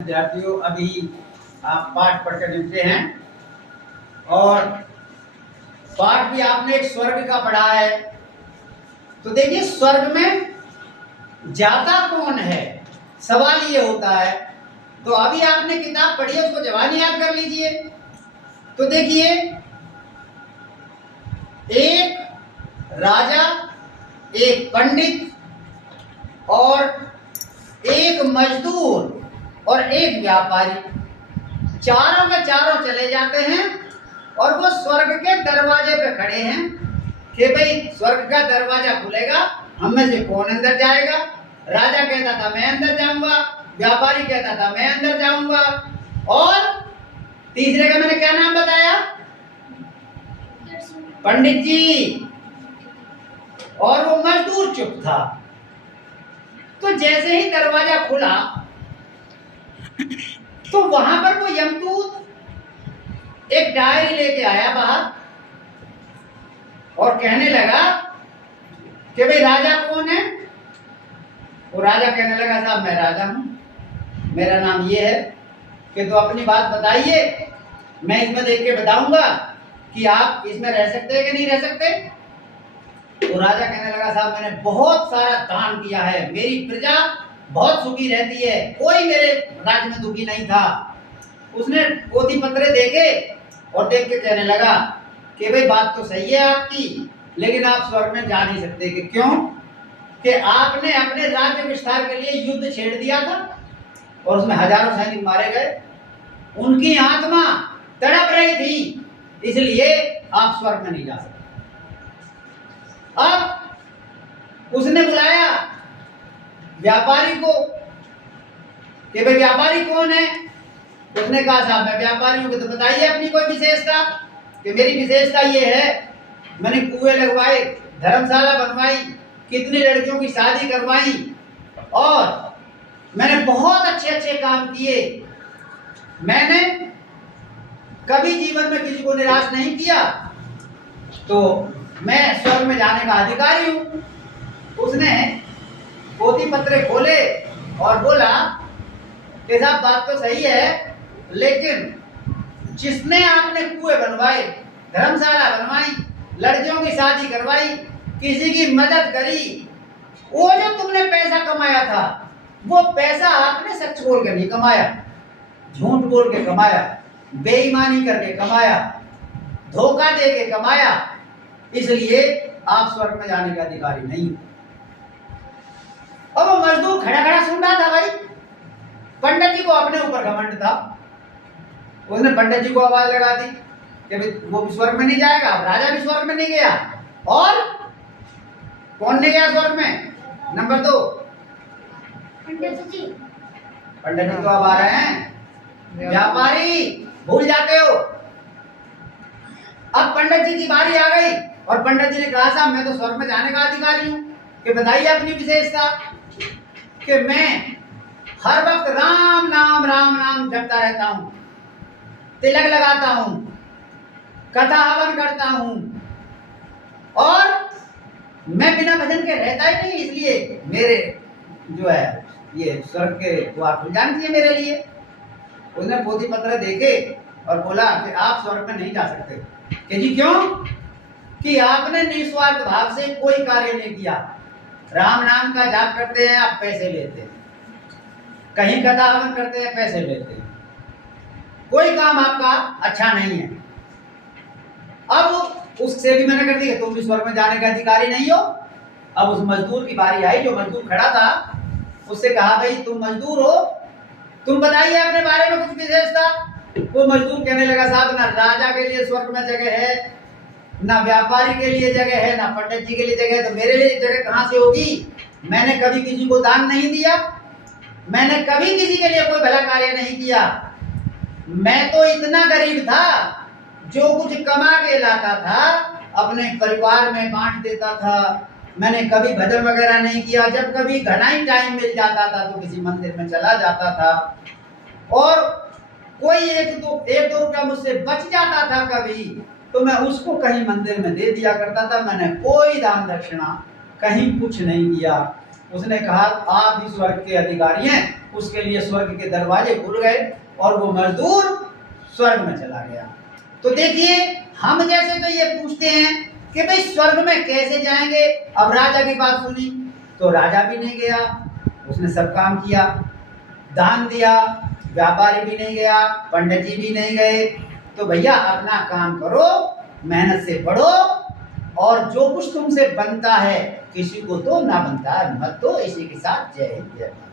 विद्यार्थियों, अभी आप पाठ पढ़कर निपटे हैं और पाठ भी आपने एक स्वर्ग का पढ़ा है। तो देखिए, स्वर्ग में जाता कौन है, सवाल ये होता है। तो अभी आपने किताब पढ़ी है, उसको जवानी याद कर लीजिए। तो देखिए, एक राजा, एक पंडित और एक मजदूर और एक व्यापारी, चारों के चारों चले जाते हैं और वो स्वर्ग के दरवाजे पे खड़े हैं कि भाई स्वर्ग का दरवाजा खुलेगा, हम में से कौन अंदर जाएगा। राजा कहता था मैं अंदर जाऊंगा, व्यापारी कहता था मैं अंदर जाऊंगा, और तीसरे का मैंने क्या नाम बताया, पंडित जी, और वो मजदूर चुप था। तो जैसे ही दरवाजा खुला तो वहां पर वो यमदूत एक डायरी लेके आया बाहर और कहने लगा कि भाई राजा कौन है। वो राजा कहने लगा साहब मैं राजा हूं, मेरा नाम ये है कि तो अपनी बात बताइए, मैं इसमें देख के बताऊंगा कि आप इसमें रह सकते हैं कि नहीं रह सकते। तो राजा कहने लगा साहब मैंने बहुत सारा दान किया है, मेरी प्रजा बहुत सुखी रहती है, कोई मेरे राज्य में दुखी नहीं था। उसने पोथी पत्रे देखे और देख के कहने लगा कि भाई बात तो सही है आपकी, लेकिन आप स्वर्ग में जा नहीं सकते। कि क्यों? कि आपने अपने राज्य विस्तार के लिए युद्ध छेड़ दिया था और उसमें हजारों सैनिक मारे गए, उनकी आत्मा तड़प रही थी, इसलिए आप स्वर्ग में नहीं जा सकते। अब उसने बुलाया व्यापारी को कि भाई व्यापारी कौन है। उसने कहा साहब मैं व्यापारी हूं। तो बताइए अपनी कोई विशेषता। कि मेरी विशेषता ये है, मैंने कुएं लगवाए, धर्मशाला बनवाई, कितनी लड़कियों की शादी करवाई और मैंने बहुत अच्छे अच्छे काम किए, मैंने कभी जीवन में किसी को निराश नहीं किया, तो मैं स्वर्ग में जाने का अधिकारी हूं। उसने पोथी पत्रे खोले और बोला कि साहब बात तो सही है, लेकिन जिसने आपने कुएं बनवाए, धर्मशाला बनवाई, लड़कियों की शादी करवाई, किसी की मदद करी, वो जो तुमने पैसा कमाया था, वो पैसा आपने सच बोल के नहीं कमाया, झूठ बोल के कमाया, बेईमानी करके कमाया, धोखा दे के कमाया, इसलिए आप स्वर्ग में जाने का अधिकारी नहीं हो। और वो मजदूर खड़ा खड़ा सुन रहा था। भाई पंडित जी को अपने ऊपर घमंड था, उसने पंडित जी को आवाज लगा दी कि भाई वो भी स्वर्ग में नहीं जाएगा, अब राजा भी स्वर्ग में नहीं गया, और कौन नहीं गया स्वर्ग में? नंबर 2 पंडित जी। पंडित जी तो अब आ रहे हैं, व्यापारी भूल जाते हो। अब पंडित जी की बारी आ गई और पंडित जी ने कहा साहब मैं तो स्वर्ग में जाने का अधिकारी हूं। कि बताइए अपनी विशेषता। कि मैं हर वक्त राम नाम जपता रहता हूं, तिलक लगाता हूं, कथा हवन करता हूं, और मैं बिना भजन के रहता ही नहीं, इसलिए मेरे जो है ये स्वर्ग के द्वार खुल जाने चाहिए मेरे लिए। उसने पोथी पत्र देखे और बोला कि आप स्वर्ग में नहीं जा सकते। कि जी क्यों? कि आपने निस्वार्थ भाव से कोई कार्य नहीं किया, राम नाम का जाप करते हैं आप पैसे लेते हैं, कहीं कथा हवन करते हैं पैसे लेते हैं, कोई काम आपका अच्छा नहीं है। अब उससे भी मैंने कर दी तुम भी स्वर्ग में जाने का अधिकारी नहीं हो। अब उस मजदूर की बारी आई, जो मजदूर खड़ा था, उससे कहा भाई तुम मजदूर हो, तुम बताइए अपने बारे में कुछ विशेषता। वो मजदूर कहने लगा साहब ना राजा के लिए स्वर्ग में जगह है, ना व्यापारी के लिए जगह है, ना पंडित जी के लिए जगह है, तो मेरे लिए जगह कहां से होगी। मैंने कभी किसी को दान नहीं दिया, मैंने कभी किसी के लिए कोई भला कार्य नहीं किया, मैं तो इतना गरीब था जो कुछ कमा के लाता था अपने परिवार में बांट देता था। मैंने कभी भजन वगैरह नहीं किया, जब कभी घना ही टाइम मिल जाता था तो किसी मंदिर में चला जाता था, और कोई एक दो रुपया मुझसे बच जाता था कभी, तो मैं उसको कहीं मंदिर में दे दिया करता था। मैंने कोई दान दक्षिणा कहीं कुछ नहीं दिया। उसने कहा आप ही स्वर्ग के अधिकारी हैं, उसके लिए स्वर्ग के दरवाजे खुल गए और वो मजदूर स्वर्ग में चला गया। तो देखिए, हम जैसे तो ये पूछते हैं कि भाई स्वर्ग में कैसे जाएंगे। अब राजा की बात सुनी तो राजा भी नहीं गया, उसने सब काम किया, दान दिया, व्यापारी भी नहीं गया, पंडित जी भी नहीं गए। तो भैया अपना काम करो, मेहनत से पढ़ो, और जो कुछ तुमसे बनता है, किसी को तो ना बनता है मत दो। इसी के साथ जय हिंद जय भारत।